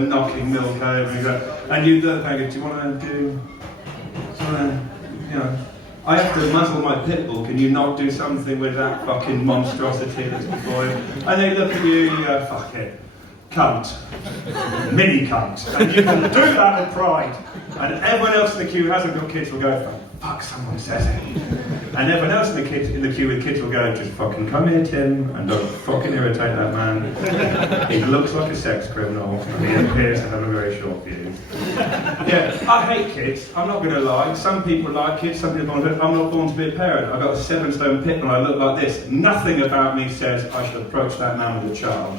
knocking milk over, and you look and go, do you want to you know, I have to muzzle my pit bull, can you not do something with that fucking monstrosity that's before you? And they look at you and you go, fuck it, cunt, mini cunt, and you can do that with pride. And everyone else in the queue who hasn't got kids will go, fuck, someone says it. And everyone else in the queue with kids will go, just fucking come here, Tim, and don't fucking irritate that man. He looks like a sex criminal, and he appears to have a very short fuse. Yeah, I hate kids, I'm not going to lie. Some people like kids, some people don't. I'm not born to be a parent. I've got a 7-stone pit and I look like this. Nothing about me says I should approach that man with a child.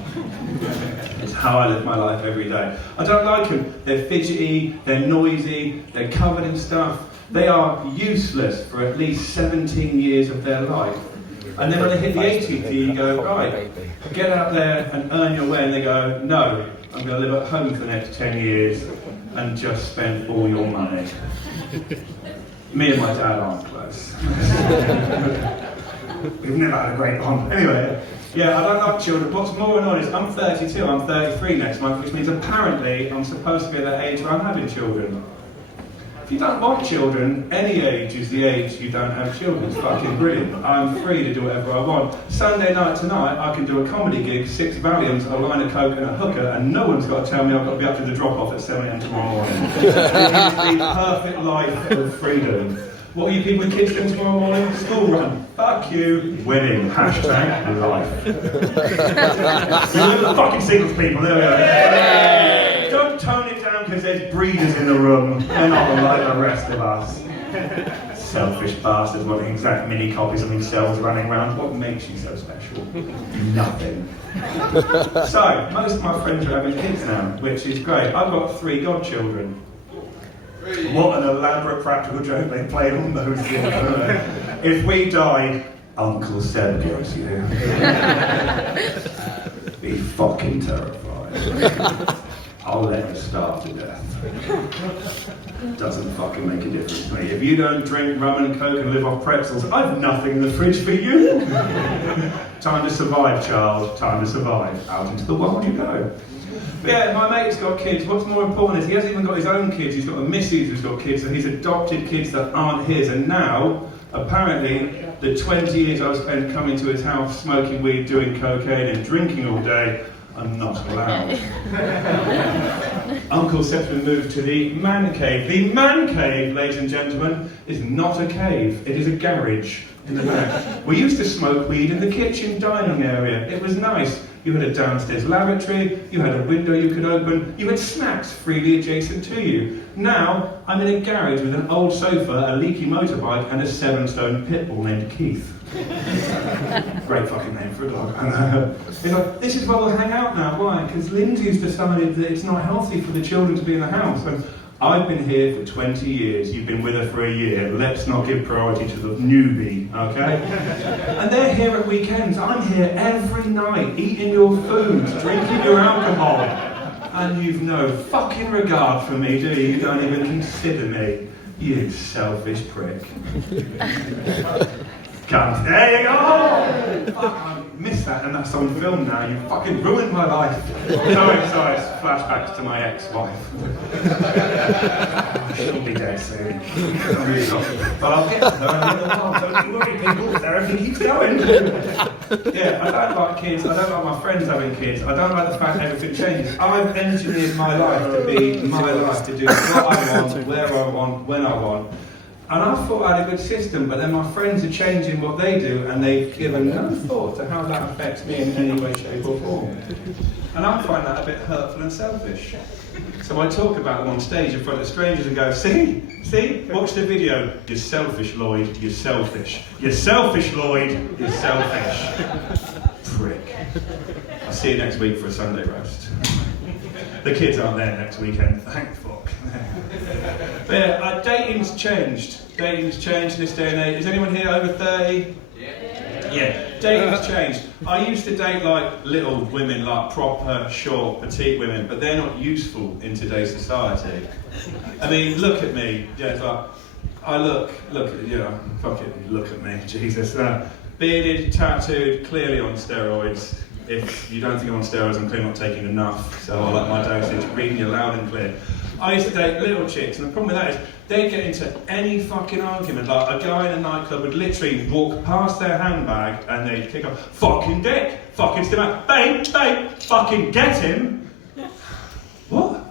It's how I live my life every day. I don't like them. They're fidgety, they're noisy, they're covered in stuff. They are useless for at least 17 years of their life. And then when they hit the 80th year, you go, right, get out there and earn your way. And they go, no, I'm going to live at home for the next 10 years and just spend all your money. Me and my dad aren't close. We've never had a great bond. Anyway, yeah, I don't like children. What's more annoying is I'm 32, I'm 33 next month, which means apparently I'm supposed to be at that age where I'm having children. If you don't want children, any age is the age you don't have children. It's fucking brilliant. I'm free to do whatever I want. Sunday night tonight, I can do a comedy gig, 6 Valiums, a line of coke and a hooker, and no one's got to tell me I've got to be up to the drop-off at 7 a.m. tomorrow morning. It is the perfect life of freedom. What are you people with kids doing tomorrow morning? School run. Fuck you. Winning. Hashtag life. You look at the fucking singles people, there we go. Don't tone it down because there's breeders in the room. They're not like the rest of us. Selfish bastards wanting exact mini copies of themselves running around. What makes you so special? Nothing. So, most of my friends are having kids now, which is great. I've got 3 godchildren. What an elaborate practical joke they played on those kids. If we die, Uncle Seb kills you. Be fucking terrified. I'll let you starve to death. Doesn't fucking make a difference to me. If you don't drink rum and coke and live off pretzels, I've nothing in the fridge for you. Time to survive, child. Time to survive. Out into the world you go. But yeah, my mate's got kids. What's more important is he hasn't even got his own kids. He's got a missus who's got kids, and he's adopted kids that aren't his. And now, apparently, the 20 years I've spent coming to his house, smoking weed, doing cocaine, and drinking all day, I'm not allowed. Uncle Seb's been moved to the man cave. The man cave, ladies and gentlemen, is not a cave. It is a garage in the back. We used to smoke weed in the kitchen dining area. It was nice. You had a downstairs lavatory, you had a window you could open, you had snacks freely adjacent to you. Now, I'm in a garage with an old sofa, a leaky motorbike, and a 7-stone pit bull named Keith. Great fucking name for a dog. And he's like, this is where we'll hang out now. Why? Because Lindsay's decided that it's not healthy for the children to be in the house. And I've been here for 20 years, you've been with her for a year, let's not give priority to the newbie, okay? And they're here at weekends, I'm here every night, eating your food, drinking your alcohol, and you've no fucking regard for me, do you? You don't even consider me, you selfish prick. Cunt. There you go! Fuck, I missed that and that's on film now. You fucking ruined my life. Sorry, flashbacks to my ex-wife. She'll be dead soon. I'm really sorry. But I'll get to her in a little while. Don't you worry, people. Everything keeps going. Yeah, I don't like kids. I don't like my friends having kids. I don't like the fact that everything changes. I've engineered my life to be my life, to do what I want, where I want, when I want. And I thought I had a good system, but then my friends are changing what they do, and they've given no thought to how that affects me in any way, shape or form. And I find that a bit hurtful and selfish. So I talk about them on stage in front of strangers and go, see, watch the video. You're selfish, Lloyd, you're selfish. You're selfish, Lloyd, you're selfish. Prick. I'll see you next week for a Sunday roast. The kids aren't there next weekend, thank fuck. But yeah, dating's changed. Dating's changed this day and age. Is anyone here over 30? Yeah, dating's changed. I used to date like little women, like proper, short, petite women, but they're not useful in today's society. I mean, look at me. Yeah, it's like, I look, fucking look at me, Jesus. Bearded, tattooed, clearly on steroids. if you don't think I'm on steroids, I'm clearly not taking enough, so I like my dosage, reading you loud and clear. I used to date little chicks, and the problem with that is they'd get into any fucking argument. Like a guy in a nightclub would literally walk past their handbag and they'd kick off, fucking dick, fucking still out, babe, fucking get him. What?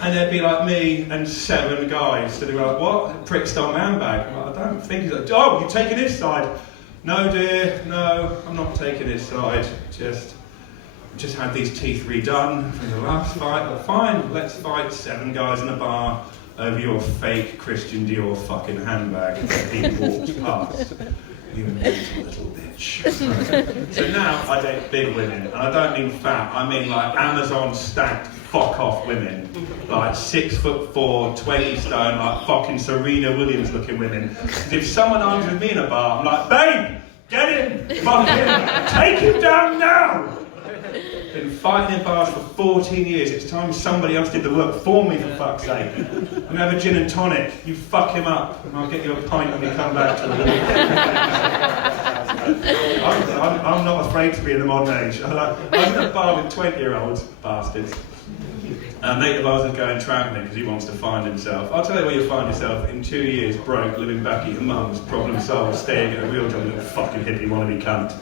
And there'd be like me and 7 guys sitting like, what? Prick stole my handbag. I'm like, I don't think he's like, oh, you're taking his side. No dear, no, I'm not taking his side. Just had these teeth redone from the last fight. But fine, let's fight 7 guys in a bar over your fake Christian Dior fucking handbag that he walked past. You little bitch. So now I date big women, and I don't mean fat, I mean like Amazon stacked fuck off women. Like 6'4", 20 stone, like fucking Serena Williams looking women. Because if someone argues with me in a bar, I'm like, babe, get him, fuck him, take him down now. Been fighting in bars for 14 years. It's time somebody else did the work for me, for fuck's sake. I'm gonna have a gin and tonic. You fuck him up, and I'll get you a pint when we come back to it. I'm not afraid to be in the modern age. I'm in a bar with 20-year-olds, bastards. And mate of ours is going travelling because he wants to find himself. I'll tell you where you'll find yourself in 2 years, broke, living back at your mum's, problem solved, staying at a real job, little fucking hippie wannabe cunt.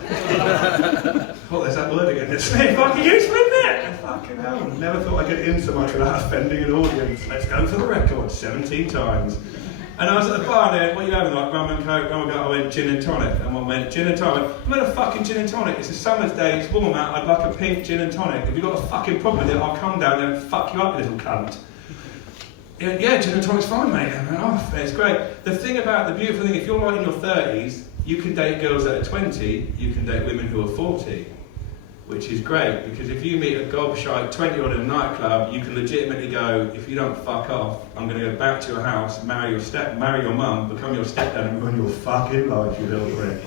Oh, there's that word again. It's fucking useful, isn't it? Fucking hell. Never thought I'd get in so much without offending an audience. Let's go for the record, 17 times. And I was at the bar and they went, what are you having? Like rum and coke, I went gin and tonic. And one went, gin and tonic. I'm having a fucking gin and tonic. It's a summer's day, it's warm out, I'd like a pink gin and tonic. If you've got a fucking problem with it, I'll come down there and fuck you up, you little cunt. He went, yeah, gin and tonic's fine, mate. I went, oh, it's great. The beautiful thing, if you're like in your 30s, you can date girls that are 20, you can date women who are 40. Which is great, because if you meet a gobshite 20-year-old in a nightclub, you can legitimately go, if you don't fuck off, I'm going to go back to your house, marry your mum, become your stepdad, and ruin your fucking life, you little prick.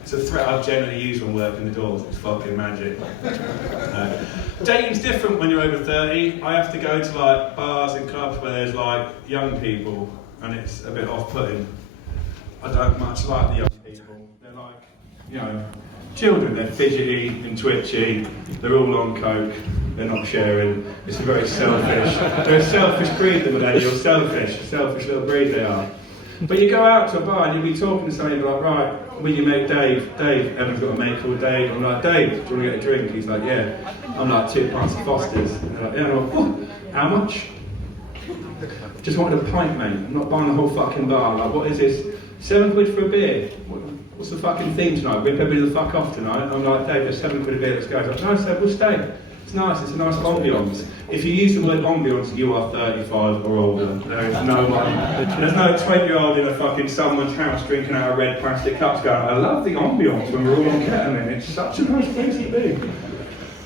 It's a threat I've generally used when working the doors. It's fucking magic. Dating's different when you're over 30. I have to go to like bars and clubs where there's like young people, and it's a bit off-putting. I don't much like the young people. They're like, you know, children, they're fidgety and twitchy, they're all on coke, they're not sharing, it's a very selfish, they're a selfish breed, the millennials, selfish little breed they are. But you go out to a bar and you'll be talking to somebody and be like, right, will you make Dave? Evan's got a mate called Dave. I'm like, Dave, do you want to get a drink? He's like, yeah. I'm like, 2 pints of Foster's. And they're like, yeah. I'm like, oh, how much? Just wanted a pint, mate. I'm not buying the whole fucking bar. Like, what is this? £7 for a beer? What's the fucking theme tonight? Rip everybody the fuck off tonight? I'm like, Dave, there's £7 a beer, let's go. He's like, no, Seb, we'll stay. It's nice, it's a nice ambience. If you use the word ambience, you are 35 or older. There is no one, there's no 20-year-old in a fucking someone's house drinking out of red plastic cups going, I love the ambience when we're all on ketamine, it's such a nice place to be.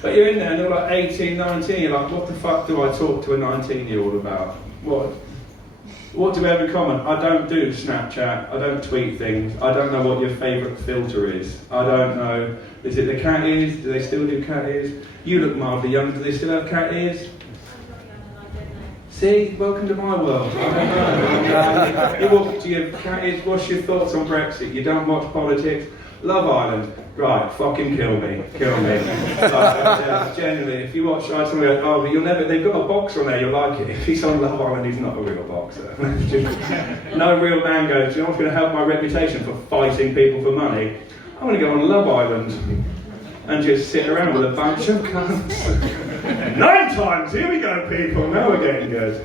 But you're in there and you're like 18, 19, you're like, what the fuck do I talk to a 19-year-old about? What do we have in common? I don't do Snapchat, I don't tweet things, I don't know what your favourite filter is. I don't know, is it the cat ears? Do they still do cat ears? You look mildly young, do they still have cat ears? See, welcome to my world. I don't know. You walk to your cat ears, what's your thoughts on Brexit? You don't watch politics? Love Island, right, fucking kill me. Generally, if you watch something like, oh, but you'll never, they've got a boxer on there, you'll like it. If he's on Love Island, he's not a real boxer. No real man goes, you know what's going to help my reputation for fighting people for money? I'm going to go on Love Island and just sit around with a bunch of cunts. 9 times, here we go people, now we're getting good.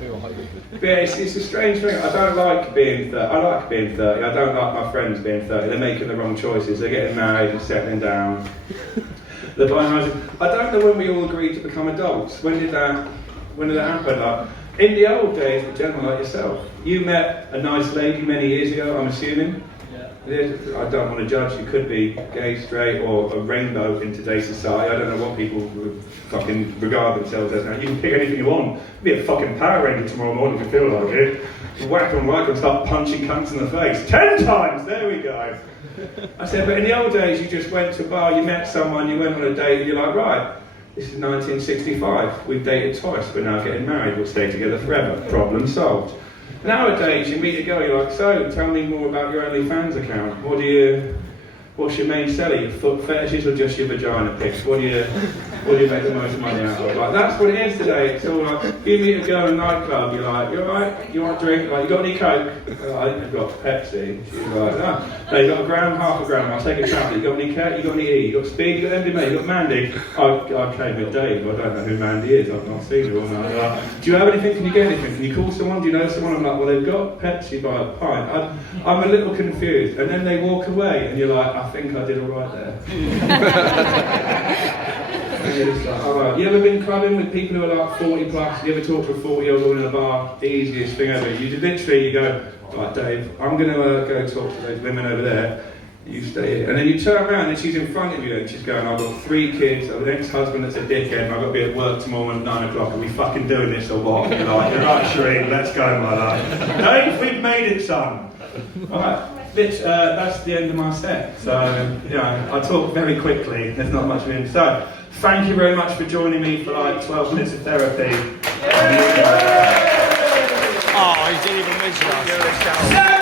But yeah, it's a strange thing. I don't like being 30. I like being 30. I don't like my friends being 30. They're making the wrong choices. They're getting married and settling down. They're buying houses. I don't know when we all agreed to become adults. When did that happen? Like, in the old days, a gentleman like yourself, you met a nice lady many years ago, I'm assuming. I don't want to judge, you could be gay, straight, or a rainbow in today's society. I don't know what people would fucking regard themselves as now. You can pick anything you want. Be a fucking Power Ranger tomorrow morning if you feel like it. Whack on like and start punching cunts in the face. 10 times! There we go. I said, but in the old days, you just went to a bar, you met someone, you went on a date, and you're like, right, this is 1965. We've dated twice, we're now getting married, we'll stay together forever. Problem solved. Nowadays, you meet a girl, you're like, so, tell me more about your OnlyFans account. What do What's your main seller? Your foot fetishes or just your vagina pics? What do you make the most money out of? Like, that's what it is today. It's all like, if you meet a girl in a nightclub, you're like, you alright? You want a drink? Like, you got any Coke? Like, I've got Pepsi. She's like, no, you got a gram, half a gram, I'll take a tablet. You got any cat? You got any E? You got Speed? You got MDMA? You got Mandy? I came with Dave, I don't know who Mandy is, I've not seen her all night. Like, do you have anything? Can you get anything? Can you call someone? Do you know someone? I'm like, well, they've got Pepsi by a pint. I'm a little confused. And then they walk away and you're like, I think I did alright there. And you're just like, alright. You ever been clubbing with people who are like 40 plus? You ever talk to a 40-year-old woman in a bar? The easiest thing ever. You literally, you go, right, Dave, I'm going to go talk to those women over there. You stay here. And then you turn around and she's in front of you and she's going, I've got 3 kids, I've got an ex-husband that's a dickhead, and I've got to be at work tomorrow morning at 9 o'clock. Are we fucking doing this or what? You're like, you're right, Shereen, let's go, my love. Dave, we've made it, son. Alright. That's the end of my set. So, I talk very quickly. There's not much of it. So, thank you very much for joining me for like 12 minutes of therapy. Oh, he didn't even mention us.